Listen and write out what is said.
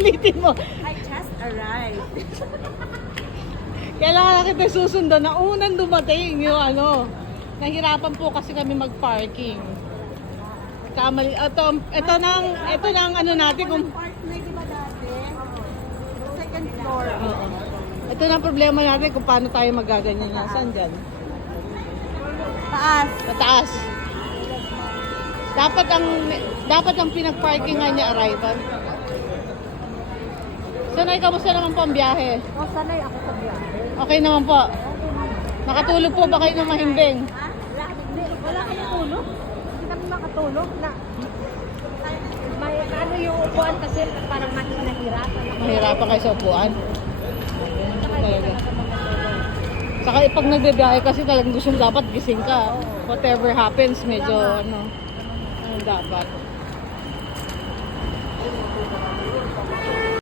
Ulitin mo. I just arrived. Kailangan kita susundan na unang dumating yung ano. Nahirapan po kasi kami mag-parking. Kamali. Ito nang ano natin kung Park na, di ba dati? Second floor. oo. Ito na ang problema natin kung paano tayo magaganyan yan. Saan dyan? Taas. Pataas. Dapat ang pinag-parkingan niya arrival. Sanay, kamusta naman po ang biyahe? O, sanay ako sa biyahe. Okay naman po. Nakatulog po ba kayo ng mahimbing? Wala kami tulog. Hindi kami makatulog na may ano yung upuan kasi parang nahihirapan. Mahirapan kayo sa upuan. Talaga. Saka pag nagbibiyahe kasi talagang gusto dapat gising ka. Whatever happens, medyo ano dapat.